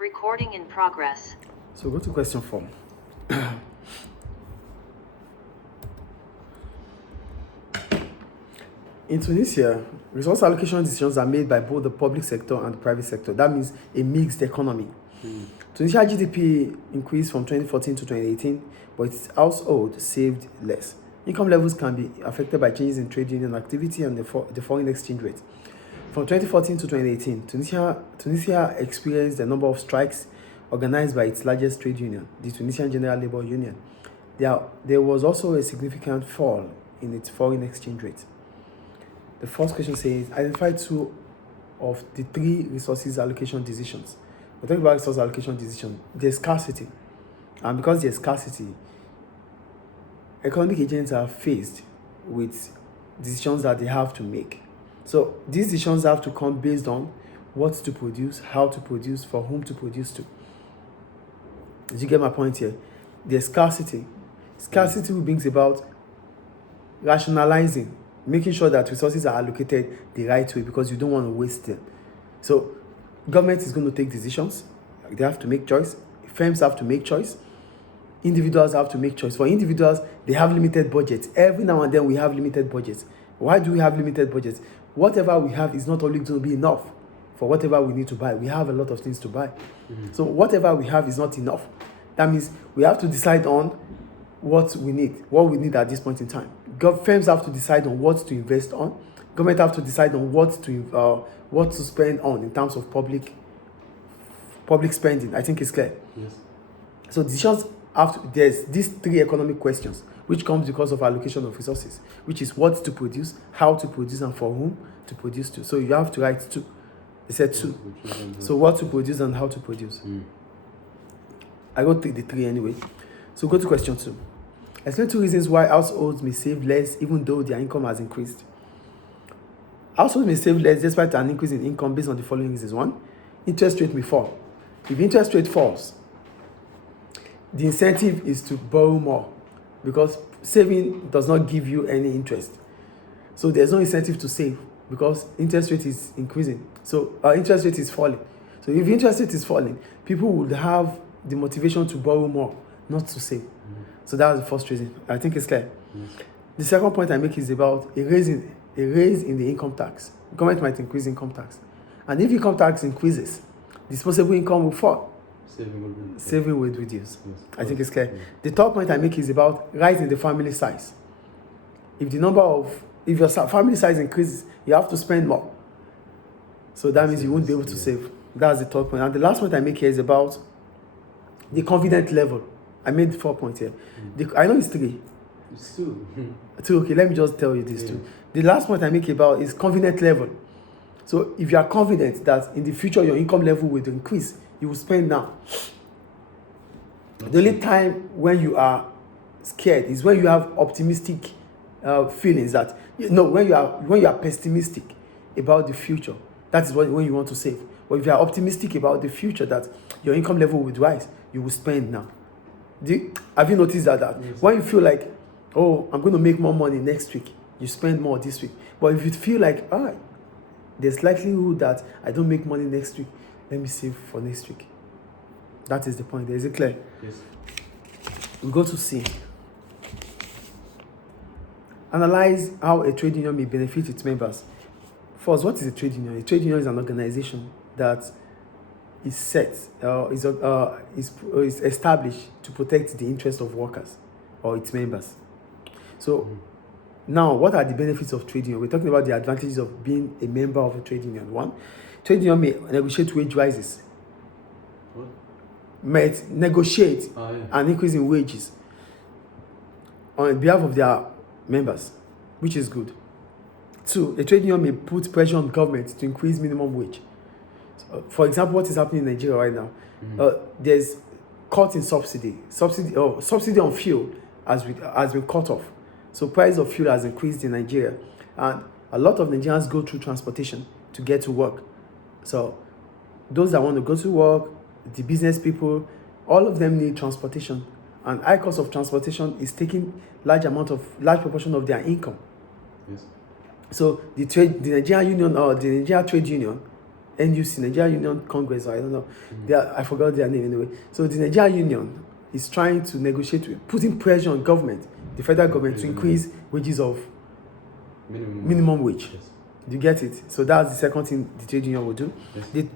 Recording in progress. So go to question 4. In Tunisia, resource allocation decisions are made by both the public sector and the private sector. That means a mixed economy. Tunisia GDP increased from 2014 to 2018, but its household saved less. Income levels can be affected by changes in trade union activity and the foreign exchange rate. From 2014 to 2018, Tunisia experienced a number of strikes organized by its largest trade union, the Tunisian General Labour Union. There was also a significant fall in its foreign exchange rate. The first question says, identify 2 of the 3 resources allocation decisions. We're talking about resource allocation decision. There's scarcity. And because there's scarcity, economic agents are faced with decisions that they have to make. So these decisions have to come based on what to produce, how to produce, for whom to produce to. Did you get my point here? There's scarcity. Scarcity brings about rationalizing, making sure that resources are allocated the right way because you don't want to waste them. So government is going to take decisions. They have to make choice. Firms have to make choice. Individuals have to make choice. For individuals, they have limited budgets. Every now and then we have limited budgets. Why do we have limited budgets? Whatever we have is not always going to be enough for whatever we need to buy. We have a lot of things to buy. So whatever we have is not enough. That means we have to decide on what we need at this point in time. Firms have to decide on what to invest on. Government have to decide on what to spend on in terms of public spending. I think it's clear. Yes. So decisions there's these 3 economic questions, which comes because of allocation of resources, which is what to produce, how to produce, and for whom to produce to. So you have to write 2. They said 2. So what to produce and how to produce. I wrote the 3 anyway. So go to question 2. Explain 2 reasons why households may save less even though their income has increased. Households may save less despite an increase in income based on the following reasons. 1, interest rate may fall. If interest rate falls, the incentive is to borrow more because saving does not give you any interest. So there's no incentive to save because interest rate is increasing. So our interest rate is falling. So if interest rate is falling, people would have the motivation to borrow more, not to save. So that's the first reason. I think it's clear. The second point I make is about a raise in the income tax. Government might increase income tax. And if income tax increases, disposable income will fall. Saving will reduce. Yes. I think it's clear. Yeah. The third point I make is about rise in the family size. If your family size increases, you have to spend more. So that means you won't be able to save. That's the third point. And the last point I make here is about the confidence level. I made 4 points here. I know it's 3. It's 2. 2, okay, let me just tell you these 2. The last point I make about is confidence level. So if you are confident that in the future your income level will increase, you will spend now. The only time when you are scared is when you have optimistic feelings when you are pessimistic about the future. That is when you want to save. But if you are optimistic about the future that your income level will rise, you will spend now. Have you noticed that? Yes. When you feel like, oh, I'm going to make more money next week, you spend more this week. But if you feel like, there's likelihood that I don't make money next week, let me save for next week. That is the point. Is it clear? Yes. We go to C. Analyze how a trade union may benefit its members. First, what is a trade union? A trade union is an organization that is is established to protect the interests of workers or its members. So now, what are the benefits of trade union? We're talking about the advantages of being a member of a trade union. 1, trade union may negotiate wage rises. What? May negotiate an increase in wages on behalf of their members, which is good. 2, a trade union may put pressure on government to increase minimum wage. So, for example, what is happening in Nigeria right now? There's cut in subsidy on fuel has been cut off. So price of fuel has increased in Nigeria, and a lot of Nigerians go through transportation to get to work. So those that want to go to work, the business people, all of them need transportation, and high cost of transportation is taking large proportion of their income. Yes. So the Nigerian union or the Nigeria trade union NUC, Nigeria Union Congress, I don't know. I forgot their name anyway. So the Nigeria Union is trying to negotiate, putting pressure on government, the federal government, to increase wages of minimum wage. Yes. Do you get it? So that's the second thing the trade union will do. Yes.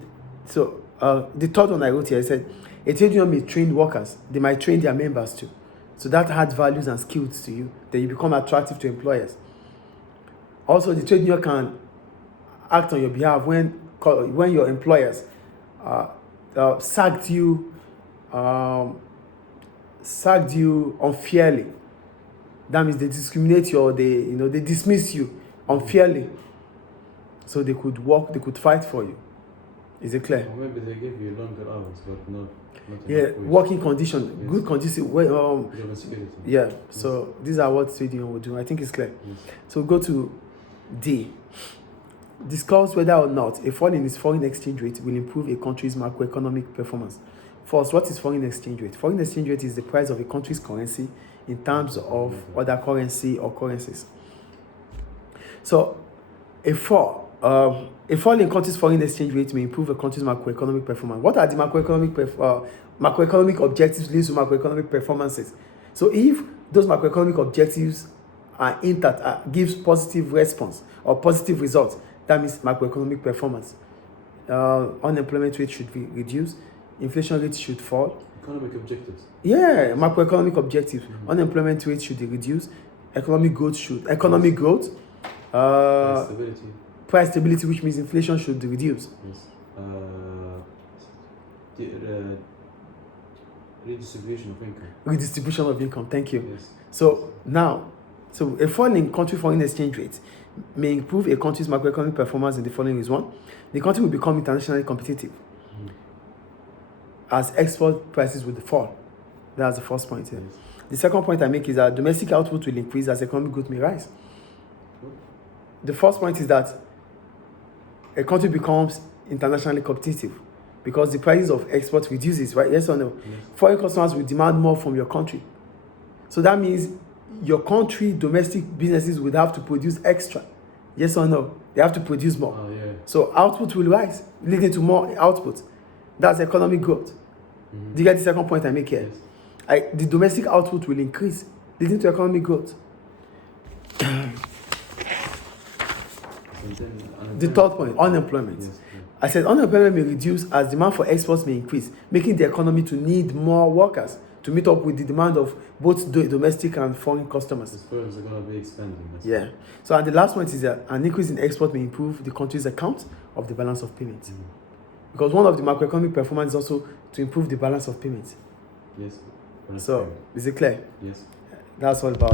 The third one I wrote here, I said, a trade union may train workers. They might train their members too. So that adds values and skills to you. Then you become attractive to employers. Also, the trade union can act on your behalf when your employers sacked you unfairly. That means they discriminate you, or they dismiss you unfairly. So they could fight for you. Is it clear? Or maybe they give you longer hours, but not Yeah, working condition, Yes. good condition. job and security. Yeah. So these are what trade union will do. I think it's clear. Yes. So go to D. Discuss whether or not a fall in its foreign exchange rate will improve a country's macroeconomic performance. First, what is foreign exchange rate? Foreign exchange rate is the price of a country's currency in terms of other currency or currencies. So, a fall in country's foreign exchange rate may improve a country's macroeconomic performance. What are the macroeconomic objectives linked to macroeconomic performances? So, if those macroeconomic objectives are intact, gives positive response or positive results, that means macroeconomic performance. Unemployment rate should be reduced. Inflation rate should fall. Economic objectives. Yeah, macroeconomic objectives. Unemployment rate should be reduced. Economic growth. Stability. Price stability, which means inflation should be reduced. Yes. Redistribution of income. Redistribution of income. Thank you. Yes. So a fall in country foreign exchange rate may improve a country's macroeconomic performance in the following is: one, the country will become internationally competitive as export prices will fall. That's the first point here. Yes. The second point I make is that domestic output will increase as economic growth may rise. The first point is that a country becomes internationally competitive because the prices of export reduces, right? Yes or no? Yes. Foreign customers will demand more from your country. So that means your country domestic businesses would have to produce extra. Yes or no? They have to produce more. Oh, yeah. So output will rise, leading to more output. That's economic growth. Do you get the second point I make here? Yes. The domestic output will increase, leading to economic growth. And then The third point, unemployment. Yes. I said unemployment may reduce as demand for exports may increase, making the economy to need more workers to meet up with the demand of both domestic and foreign customers. These firms are going to be expanding. Yeah. So, and the last point is that an increase in export may improve the country's account of the balance of payments. Because one of the macroeconomic performance is also to improve the balance of payments. Yes. So, is it clear? Yes. That's all about